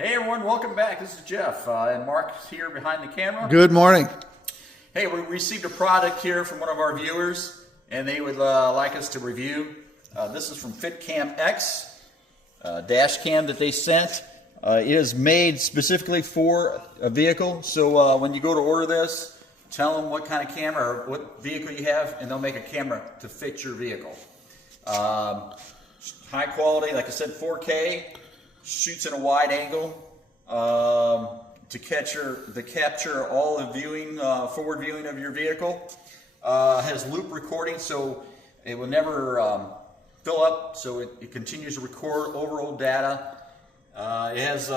Hey everyone, welcome back. This is Jeff and Mark's here behind the camera. Good morning. Hey, we received a product here from one of our viewers and they would like us to review. This is from FitcamX Dash cam that they sent. It is made specifically for a vehicle, so when you go to order this, tell them what kind of camera or what vehicle you have and they'll make a camera to fit your vehicle. High quality, like I said, 4K. Shoots in a wide angle to capture all the viewing, forward viewing of your vehicle. Has loop recording, so it will never fill up, so it continues to record overall data. It has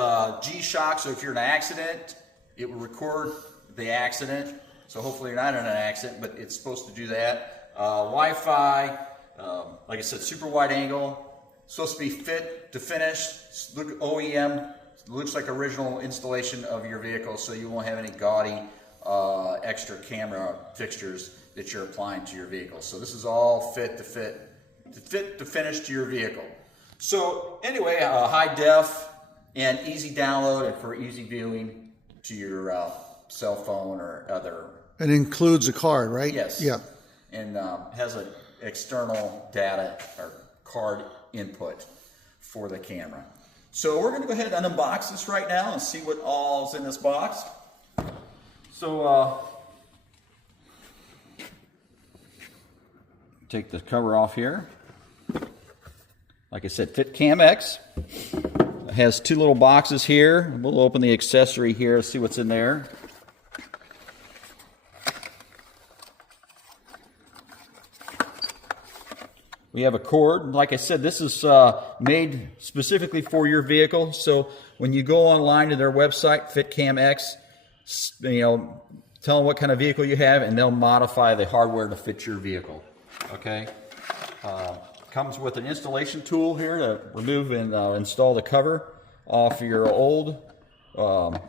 G-Shock, so if you're in an accident, it will record the accident. So hopefully you're not in an accident, but it's supposed to do that. Wi-Fi, like I said, super wide angle. Supposed to be fit to finish, look OEM, looks like original installation of your vehicle, so you won't have any gaudy extra camera fixtures that you're applying to your vehicle. So this is all fit to finish to your vehicle. So anyway, high def and easy download and for easy viewing to your cell phone or other. It includes a card, right? Yes. Yeah. And has an external data or card input for the camera. So we're going to go ahead and unbox this right now and see what all's in this box. So take the cover off here. Like I said, FitcamX. It has two little boxes here. We'll open the accessory here, see what's in there. We have a cord. Like I said, this is made specifically for your vehicle. So when you go online to their website, FitcamX, tell them what kind of vehicle you have, and they'll modify the hardware to fit your vehicle. Okay. Comes with an installation tool here to remove and install the cover off your old mirror.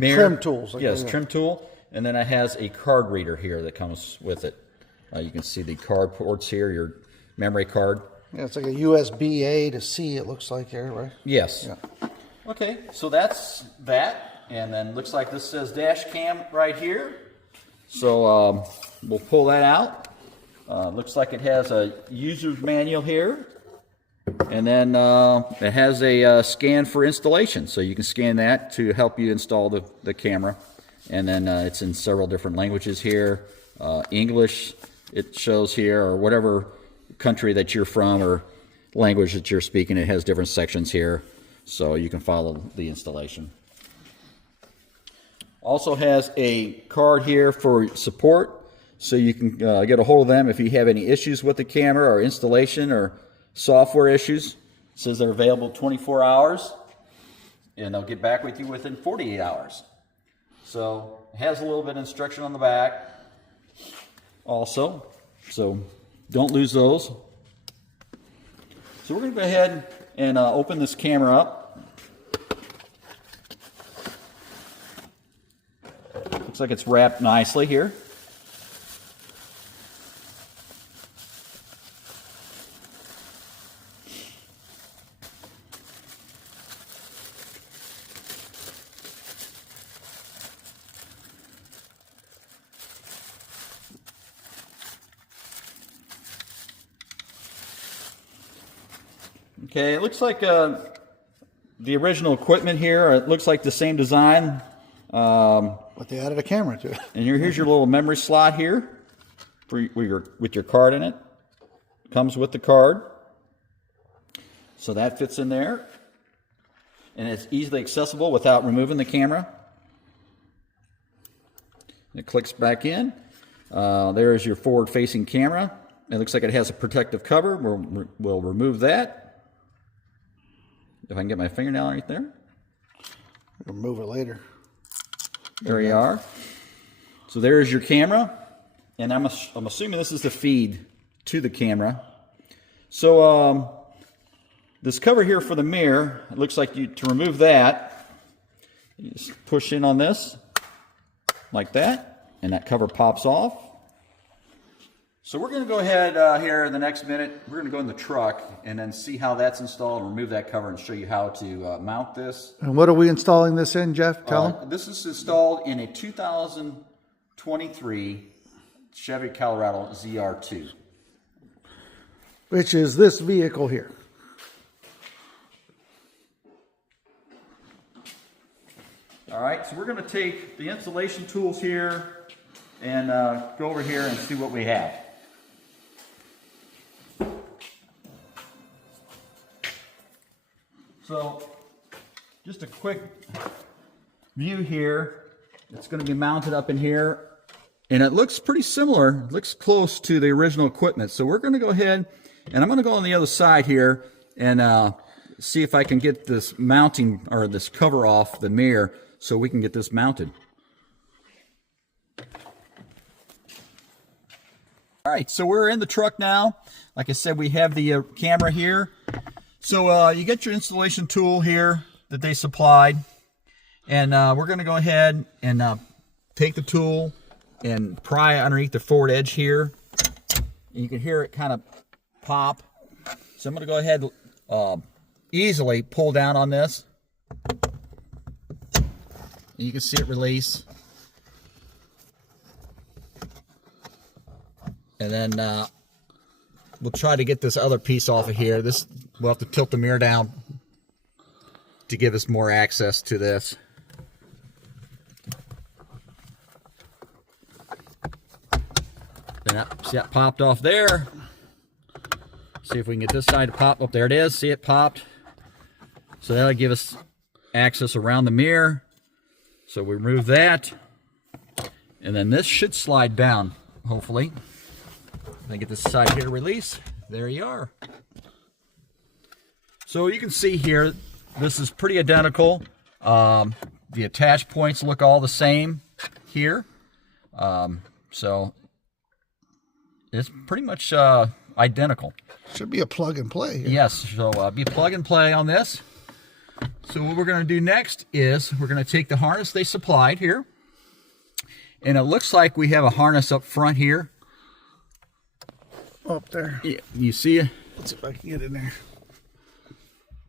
Trim tools. Yes, trim tool. And then it has a card reader here that comes with it. You can see the card ports here. Your memory card. Yeah, it's like a USB A to C, it looks like here, right? Yes. Yeah. Okay, so that's that. And then looks like this says dash cam right here. So we'll pull that out. Looks like it has a user's manual here. And then it has a scan for installation. So you can scan that to help you install the camera. And then it's in several different languages here. English, it shows here, or whatever country that you're from or language that you're speaking. It has different sections here, so you can follow the installation. Also has a card here for support, so you can get a hold of them if you have any issues with the camera or installation or software issues. It says they're available 24 hours, and they'll get back with you within 48 hours. So it has a little bit of instruction on the back also, so don't lose those. So we're going to go ahead and open this camera up. Looks like it's wrapped nicely here. Okay, it looks like the original equipment here. It looks like the same design. But they added a camera to it. And here's your little memory slot here with your card in it. Comes with the card. So that fits in there. And it's easily accessible without removing the camera. It clicks back in. There's your forward-facing camera. It looks like it has a protective cover. We'll remove that. If I can get my fingernail right there. We'll move it later. There you are. So there's your camera. And I'm assuming this is the feed to the camera. So this cover here for the mirror, it looks like to remove that, you just push in on this like that, and that cover pops off. So we're going to go ahead here in the next minute. We're going to go in the truck and then see how that's installed and remove that cover and show you how to mount this. And what are we installing this in, Jeff? Tell them. This is installed in a 2023 Chevy Colorado ZR2. Which is this vehicle here. All right, so we're going to take the installation tools here and go over here and see what we have. So, just a quick view here. It's going to be mounted up in here, and it looks pretty similar. It looks close to the original equipment. So we're going to go ahead, and I'm going to go on the other side here and see if I can get this mounting or this cover off the mirror so we can get this mounted. All right, so we're in the truck now. Like I said, we have the camera here. So you get your installation tool here that they supplied, and we're going to go ahead and take the tool and pry underneath the forward edge here. And you can hear it kind of pop. So I'm going to go ahead easily pull down on this. And you can see it release. And then we'll try to get this other piece off of here. We'll have to tilt the mirror down to give us more access to this. See that popped off there. See if we can get this side to pop. Oh, there it is. See it popped. So that'll give us access around the mirror. So we remove that. And then this should slide down, hopefully. Then get this side here to release. There you are. So you can see here, this is pretty identical. The attach points look all the same here. So it's pretty much identical. Should be a plug and play here. Yes, so be plug and play on this. So what we're going to do next is we're going to take the harness they supplied here. And it looks like we have a harness up front here. Up there. Yeah, you see it? Let's see if I can get in there.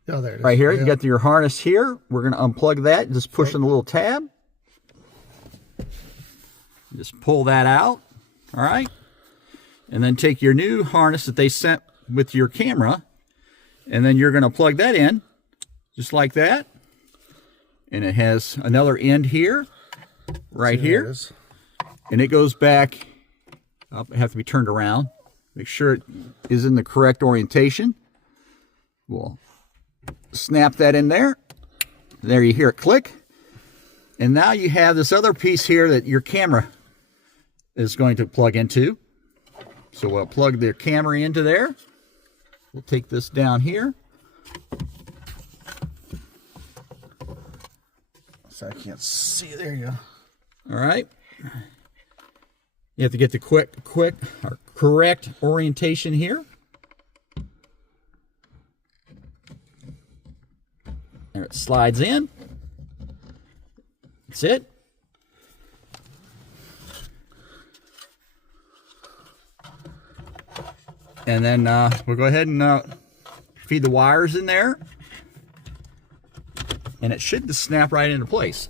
Oh, there it is. Right here, yeah. you got your harness here. We're going to unplug that, just push in the little tab. Just pull that out, all right? And then take your new harness that they sent with your camera, and then you're going to plug that in, just like that. And it has another end here, right here. And it goes back, it have to be turned around. Make sure it is in the correct orientation. We'll snap that in there. There you hear it click. And now you have this other piece here that your camera is going to plug into. So we'll plug the camera into there. We'll take this down here. So I can't see. There you go. All right. You have to get the correct orientation here. There it slides in. That's it. And then we'll go ahead and feed the wires in there. And it should just snap right into place.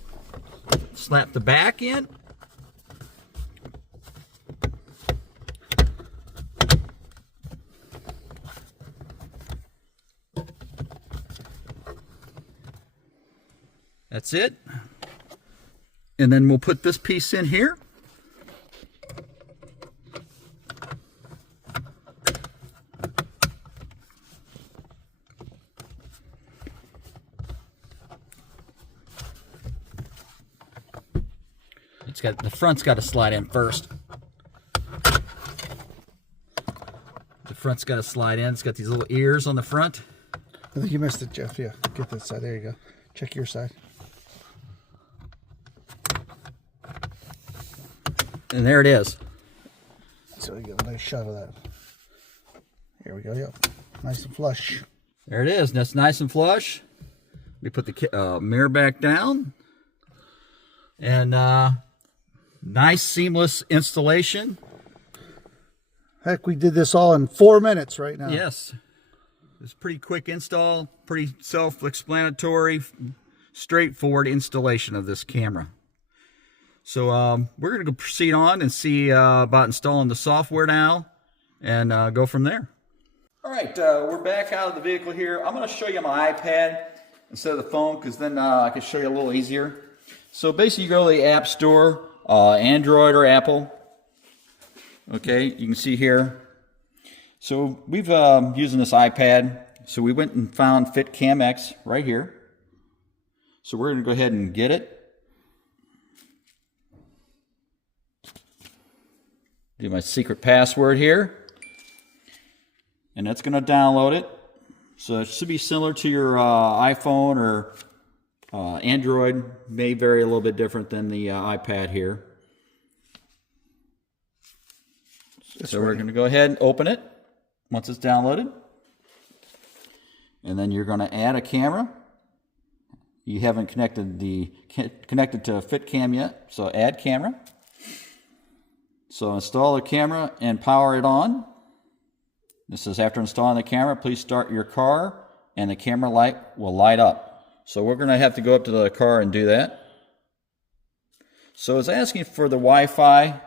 Snap the back in. That's it. And then we'll put this piece in here. The front's got to slide in first. The front's got to slide in. It's got these little ears on the front. I think you missed it, Jeff. Yeah, get this side. There you go. Check your side. And there it is. So we get a nice shot of that. Here we go. Yep, nice and flush. There it is. That's nice and flush. We put the mirror back down. And nice seamless installation. Heck, we did this all in 4 minutes right now. Yes. It's pretty quick install, pretty self-explanatory, straightforward installation of this camera. So we're going to proceed on and see about installing the software now and go from there. All right, we're back out of the vehicle here. I'm going to show you my iPad instead of the phone because then I can show you a little easier. So basically you go to the App Store, Android or Apple. Okay, you can see here. So we've using this iPad. So we went and found FitcamX right here. So we're going to go ahead and get it. Do my secret password here. And that's going to download it. So it should be similar to your iPhone or Android. May vary a little bit different than the iPad here. So we're going to go ahead and open it once it's downloaded. And then you're going to add a camera. You haven't connected to FitCam yet, so add camera. So install the camera and power it on. This says after installing the camera, please start your car and the camera light will light up. So we're going to have to go up to the car and do that. So it's asking for the Wi-Fi.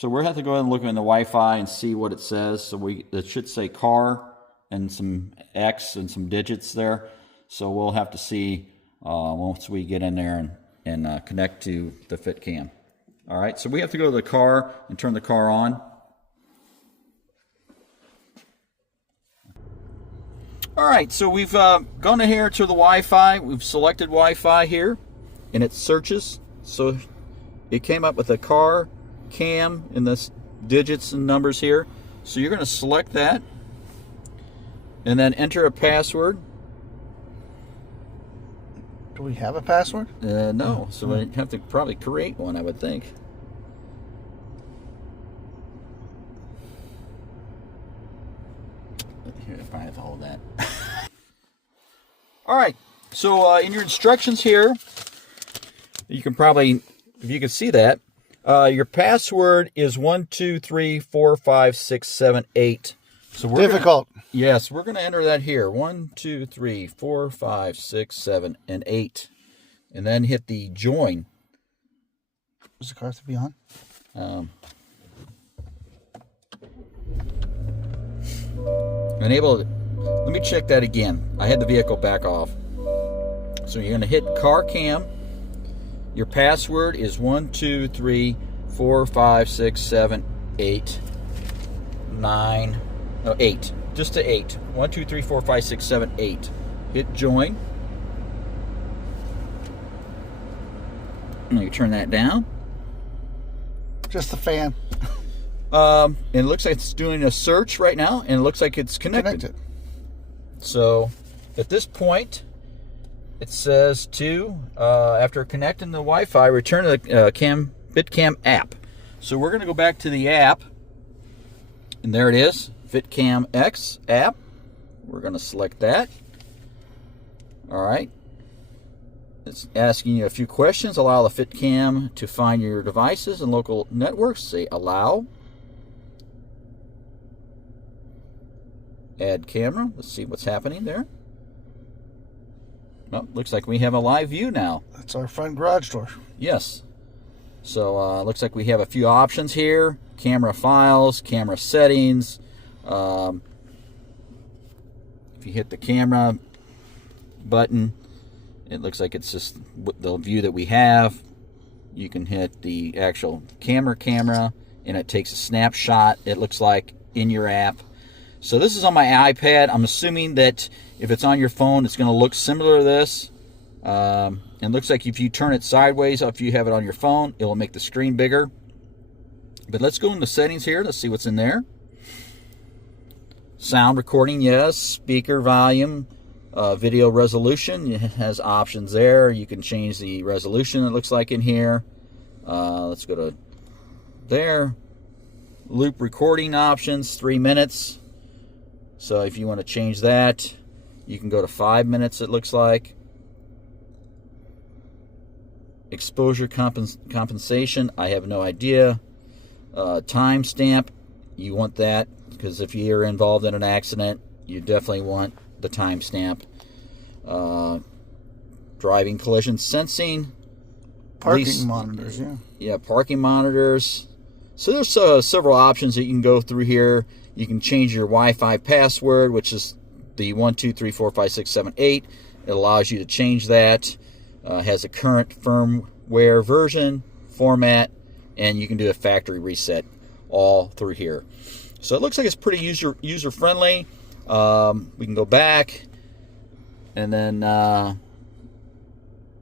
So we'll have to go ahead and look in the Wi-Fi and see what it says. So it should say car and some X and some digits there. So we'll have to see once we get in there and connect to the FitCam. All right, so we have to go to the car and turn the car on. All right, so we've gone in here to the Wi-Fi. We've selected Wi-Fi here, and it searches. So it came up with a car cam in the digits and numbers here. So you're going to select that and then enter a password. Do we have a password? No, so we have to probably create one, I would think. Here, if I have to hold that. All right, so in your instructions here, you can probably, if you can see that, your password is 1 2 3 4 5 6 7 8. So we're difficult. Yes, we're going to enter that here. 1 2 3 4 5 6 7 and 8, and then hit the join. Does the car have to be on? Enable. Let me check that again. I had the vehicle back off. So you're going to hit car cam. Your password is 1 2 3 4 5 6 7 8 9. No, 8. Just to 8. 1 2 3 4 5 6 7 8. Hit join. And you turn that down. Just the fan. And it looks like it's doing a search right now, and it looks like it's connected. So at this point, it says to, after connecting the Wi-Fi, return to the FitCam app. So we're going to go back to the app, and there it is, FitcamX app. We're going to select that. All right. It's asking you a few questions. Allow the FitCam to find your devices and local networks. Say allow. Add camera. Let's see what's happening there. Well, looks like we have a live view now. That's our front garage door. Yes. So looks like we have a few options here. Camera files, camera settings. If you hit the camera button, it looks like it's just the view that we have. You can hit the actual camera, and it takes a snapshot, it looks like, in your app. So this is on my iPad. I'm assuming that if it's on your phone, it's going to look similar to this. And it looks like if you turn it sideways, if you have it on your phone, it will make the screen bigger. But let's go into settings here. Let's see what's in there. Sound recording, yes. Speaker volume. Video resolution, it has options there. You can change the resolution, it looks like, in here. Let's go to there. Loop recording options, 3 minutes. So if you want to change that, you can go to 5 minutes, it looks like. Exposure compensation, I have no idea. timestamp. You want that because if you're involved in an accident, you definitely want the timestamp. Driving collision sensing. Parking monitors, yeah. Yeah, parking monitors. So there's several options that you can go through here. You can change your Wi-Fi password, which is the 1, 2, 3, 4, 5, 6, 7, 8. It allows you to change that. Has a current firmware version, format, and you can do a factory reset all through here. So it looks like it's pretty user friendly. We can go back, and then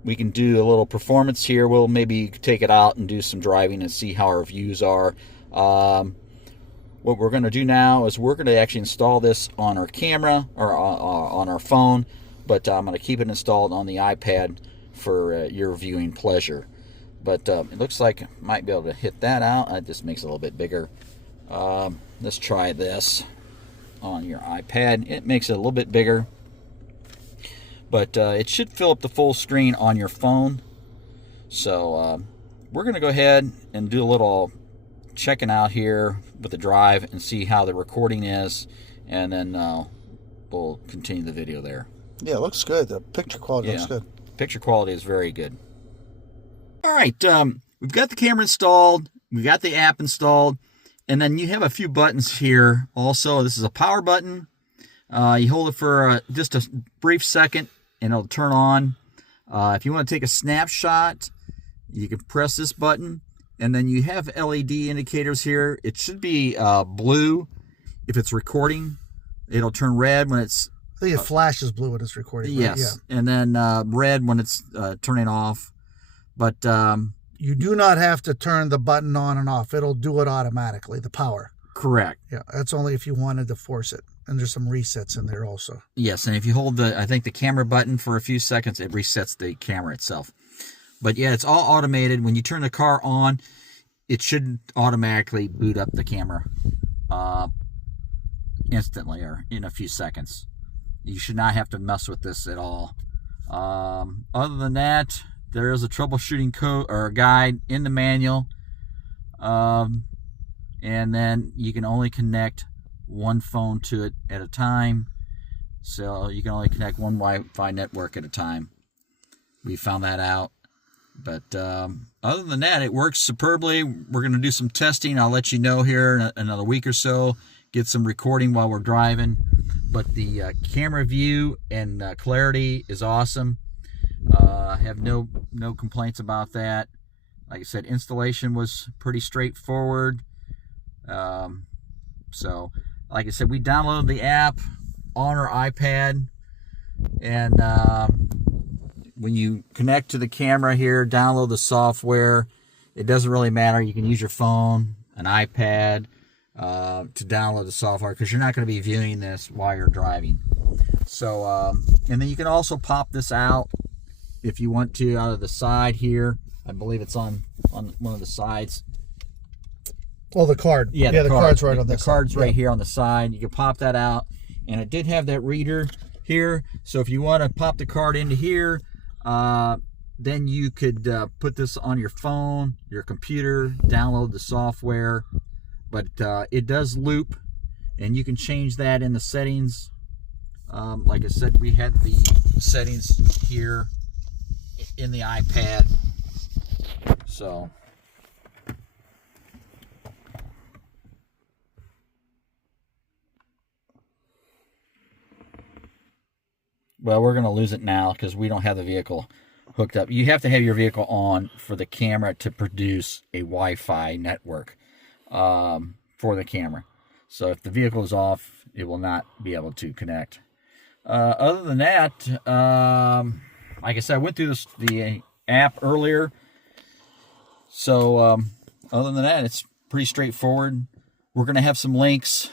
we can do a little performance here. We'll maybe take it out and do some driving and see how our views are. What we're going to do now is we're going to actually install this on our camera or on our phone, but I'm going to keep it installed on the iPad for your viewing pleasure. But it looks like I might be able to hit that out. It just makes it a little bit bigger. Let's try this on your iPad. It makes it a little bit bigger, but it should fill up the full screen on your phone. So we're going to go ahead and do a little checking out here with the drive and see how the recording is, and then we'll continue the video there. Yeah, it looks good. The picture quality looks good. Picture quality is very good. All right, we've got the camera installed, we got the app installed, and then you have a few buttons here also. This is a power button. You hold it for just a brief second and it'll turn on. If you want to take a snapshot, you can press this button, and then you have LED indicators here. It should be blue if it's recording. It'll turn red when it's... I think it flashes blue when it's recording. Right? Yes, yeah. And then red when it's turning off. But you do not have to turn the button on and off. It'll do it automatically, the power. Correct. Yeah, that's only if you wanted to force it. And there's some resets in there also. Yes, and if you hold I think the camera button for a few seconds, it resets the camera itself. But yeah, it's all automated. When you turn the car on, it should automatically boot up the camera instantly or in a few seconds. You should not have to mess with this at all. Other than that, there is a troubleshooting code or guide in the manual. And then you can only connect one phone to it at a time. So you can only connect one Wi-Fi network at a time. We found that out. But other than that, it works superbly. We're going to do some testing. I'll let you know here in another week or so. Get some recording while we're driving. But the camera view and clarity is awesome. I have no complaints about that. Like I said, installation was pretty straightforward. So, like I said, we downloaded the app on our iPad, and when you connect to the camera here, download the software. It doesn't really matter. You can use your phone, an iPad, to download the software, because you're not going to be viewing this while you're driving. So, and then you can also pop this out if you want to out of the side here. I believe it's on one of the sides. Well, the card. Yeah, the card's right on this. The card's right here on the side. You can pop that out, and it did have that reader here. So if you want to pop the card into here, then you could put this on your phone, your computer, download the software. But it does loop, and you can change that in the settings. Like I said, we had the settings here in the iPad. So well, we're going to lose it now because we don't have the vehicle hooked up. You have to have your vehicle on for the camera to produce a Wi-Fi network for the camera. So if the vehicle is off, it will not be able to connect. Other than that, like I said, I went through the app earlier. So other than that, it's pretty straightforward. We're going to have some links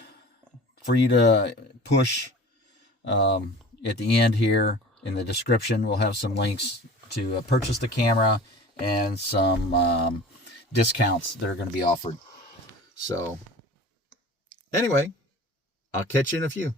for you to push at the end here in the description. We'll have some links to purchase the camera and some discounts that are going to be offered. So anyway, I'll catch you in a few.